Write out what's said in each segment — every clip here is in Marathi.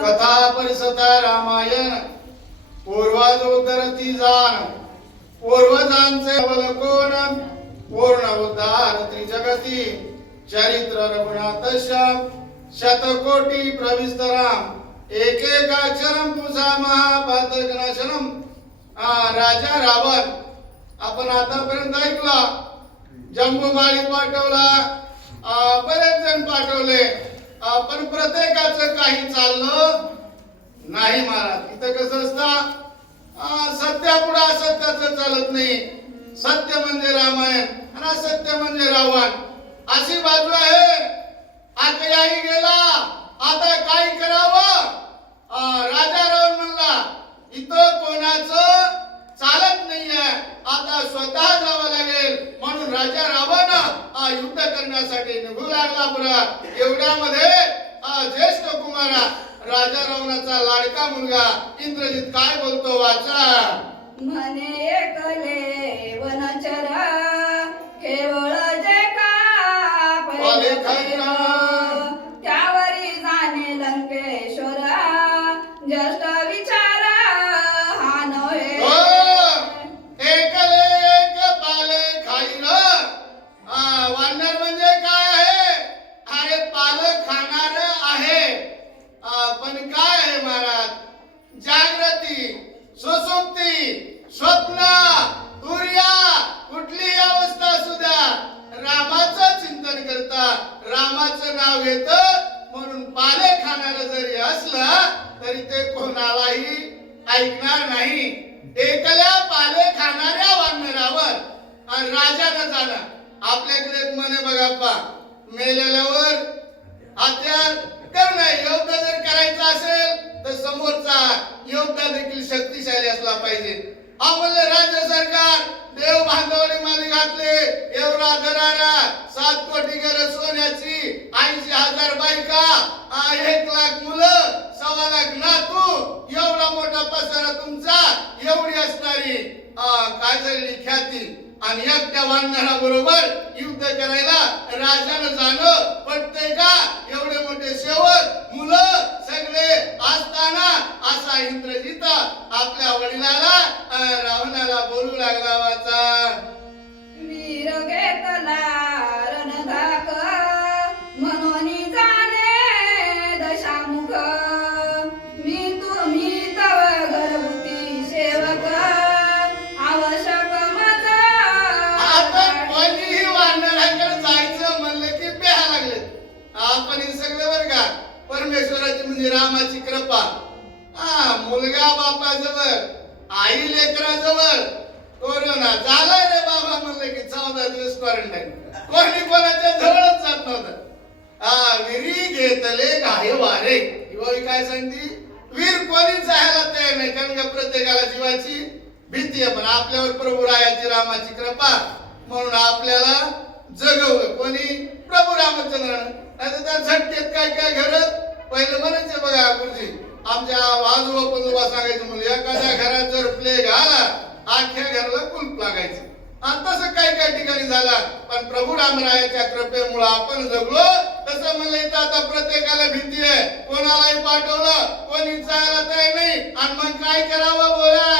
कथा परिसता रामायण पूर्वादोत्तरती जाण पूर्वजांचे अवलोकन पूर्ण उद्धार त्रिजगती चरित्र रघुनाथ श्याम शतकोटी प्रविस्तराम एकेकाक्षरम तुझा महापातकनाशनम. राजा रावण आपण आतापर्यंत ऐकला, जंबूमाळी पाठवला, बरेच जण पाठवले, पण प्रत्येकाचं काही चाललं नाही महाराज. इथं कसं असतं, सत्यापुढे असत्याचं चालत नाही. सत्य म्हणजे रामायण आणि असत्य म्हणजे रावण अशी बाजू आहे. आकयाही गेला, आता काय करावं. राजा रावण म्हणला इथं कोणाचं चालत नाहीये, आता स्वतः जावं लागेल. म्हणून राजा रावण युद्ध करण्यासाठी निघू लागला. बरं एवढ्यामध्ये ज्येष्ठ कुमारा राजा रावणाचा लाडका मुलगा इंद्रजित काय बोलतो, वाचा. म्हणे एकले वनचर केवळ जे का पहिले खैर, त्यावरी जाणे लंकेश्वर जस्ट विचार हा नव्हे. एकले एक पाले खाईल. वानर म्हणजे काय आहे, अरे पालक खाणार आहे. पण काय आहे महाराज, जागृती सुसुप्ती स्वप्न तुर्या कुठली अवस्था असू द्या, रामाचं चिंतन करता रामाचं नाव घेत. म्हणून पाले खाणार जरी असलं तरी ते कोणालाही ऐकणार नाही. एकल्या पाले खाणाऱ्या वानरावर राजानं जाणं. आपल्याकडे एक म्हणे बघा पा, मेलेल्यावर हत्यार करणं. युद्ध जर करायचं असेल तर समोरचा योद्धा देखील शक्तिशाली असला पाहिजे. म्हणलं राज्य सरकार देव बांधवलीमध्ये घातले, एवढा दरारा, 7 कोटी घर सोन्याची, 80,000 बायका, 1 लाख मुलं, 1.25 लाख नातू, एवढा मोठा पसारा तुमचा, एवढी असणारी काय झालेली ख्याती आणि एकट्या वानरा बरोबर युद्ध करायला राजानं जाणं पटतंय का. एवढे मोठे सेवक मुलं सगळे असताना असा इंद्रजित आपल्या वडिलाला रावणाला बोलू लागला, वाचा. वीर घेतला रणधाक म्हणून जाणे दशामुख, मी तुम्ही तव घरगुती सेवक आवश्यक माझा. आता कोणीही वानराकडे जायचं म्हणलं की बेहा लागले. आपण हे सगळे बरं का परमेश्वराची म्हणजे रामाची कृपा. मुलगा बापाजवळ, आई लेकराजवळ, कोरोना झालाय रे बाबा म्हणलं की 14 दिवस क्वारंटाईन. कोणी कोणाच्या जवळच जात नव्हतं. विरी घेतले घाय वारे. ही काय सांगती, वीर कोणी जायला तयार नाही, कारण का प्रत्येकाला जीवाची भीती आहे. पण आपल्यावर प्रभू रायाची रामाची कृपा म्हणून आपल्याला जगवलं कोणी, प्रभू रामचंद्रानं. नाही तर त्या झटकेत काय काय घरात पहिलं म्हणायचे बघा गुरुजी, आमच्या आजोबा पंजोबा सांगायचं म्हणजे एखाद्या घरात जर प्लेग आला अख्ख्या घराला कुलूप लागायचं. तसं काही काही ठिकाणी झाला. पण प्रभू रामरायाच्या कृपेमुळे आपण जगलो. तसं म्हणलं इथं आता प्रत्येकाला भीती आहे, कोणालाही पाठवलं कोणी जायला तयार नाही. आणि मग काय करावं बोला.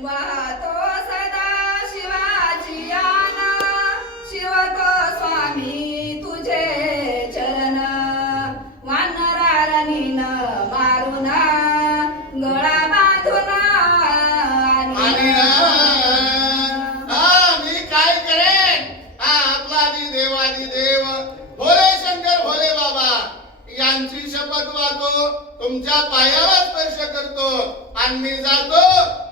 वाहतो सदा शिवाची याना, शिवतो स्वामी तुझे चरण, वानरारणीन मारून गळा बांधून आणि मी काय करेन. आपला देवादी देव भोले शंकर भोले बाबा यांची शपथ वाहतो, तुमच्या पायाला स्पर्श करतो आणि मी जातो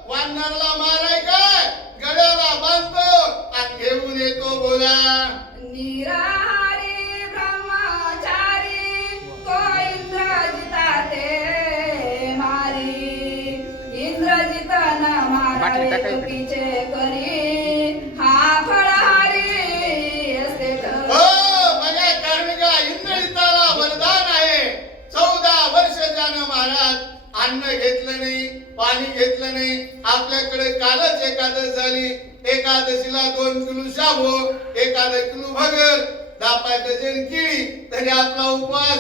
वानरला माराय काय गळ्याला बांधतो आणि घेऊन येतो बोला. निराहारी ब्रह्मचारी तो इंद्रजिता ते मारी, इंद्रजित न मारे कपीचे करी, हा फळहारी असते बघा कार्मिका, इंद्रजिताला वरदान आहे. 14 वर्ष ज्यानं महाराज अन्न घेतलं नाही, पाणी घेतलं नाही. आपल्याकडे कालच एकादश झाली. एकादशीला 2 किलो शाबू, 1 किलो भगर, 10 डझन केळी, तरी आपला उपवास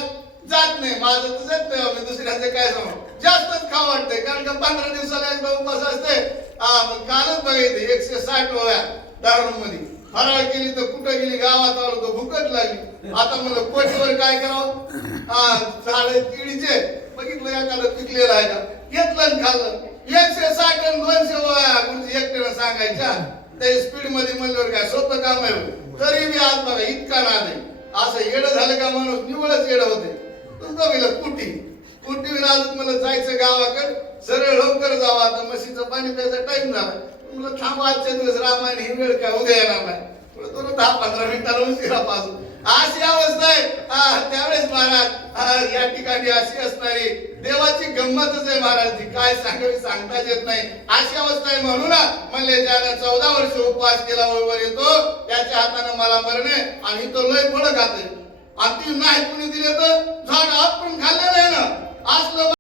जात नाही. माझं तर जात नाही, मी दुसऱ्याचं काय सांगू, जास्तच खावं वाटतंय कारण का 15 दिवसाला एकदा उपास असते. मग कालच बघितले 160 वया दारूमध्ये फराळ केली तर कुठं गेली, गावात आलो तर भूकच लागली. आता मला कोटीवर काय करावं, झाड केळीचे बघितलं एखादं पिकलेलं आहे का, घेतलं आणि खाल्लं. 160 आणि 200 वया गुरुजी एकट्यानं सांगायच्या त्या स्पीड मध्ये म्हणल्यावर काय सोपं काम आहे, तरी मी आज बघा इतका नाद आहे. असं येडं झालं का माणूस निवडच येडं होते. तुमचं गेलं कुटी अजून मला जायचं गावाकडे, सरळ लवकर जावं, आता म्हशीचं पाणी प्यायचा टाइम झाला. मला थांबा आजच्या दिवस रामायण ही वेळ काय उद्या येणार नाही, थोडं 10-15 मिनिटाला उशिरा पाजू. अशी अवस्था आहे. त्यावेळेस महाराज या ठिकाणी अशी असणारी देवाची गंमतच आहे महाराज, ती काय सांगावी सांगताच येत नाही. अशी अवस्था आहे. म्हणून म्हणले ज्यानं 14 वर्ष उपवास केला वळवर येतो त्याच्या हाताने मला मरणे, आणि तो लय फळं खाते. आणि ती नाही कुणी दिले तर झाड आपण खाल्लेलं आहे ना असलं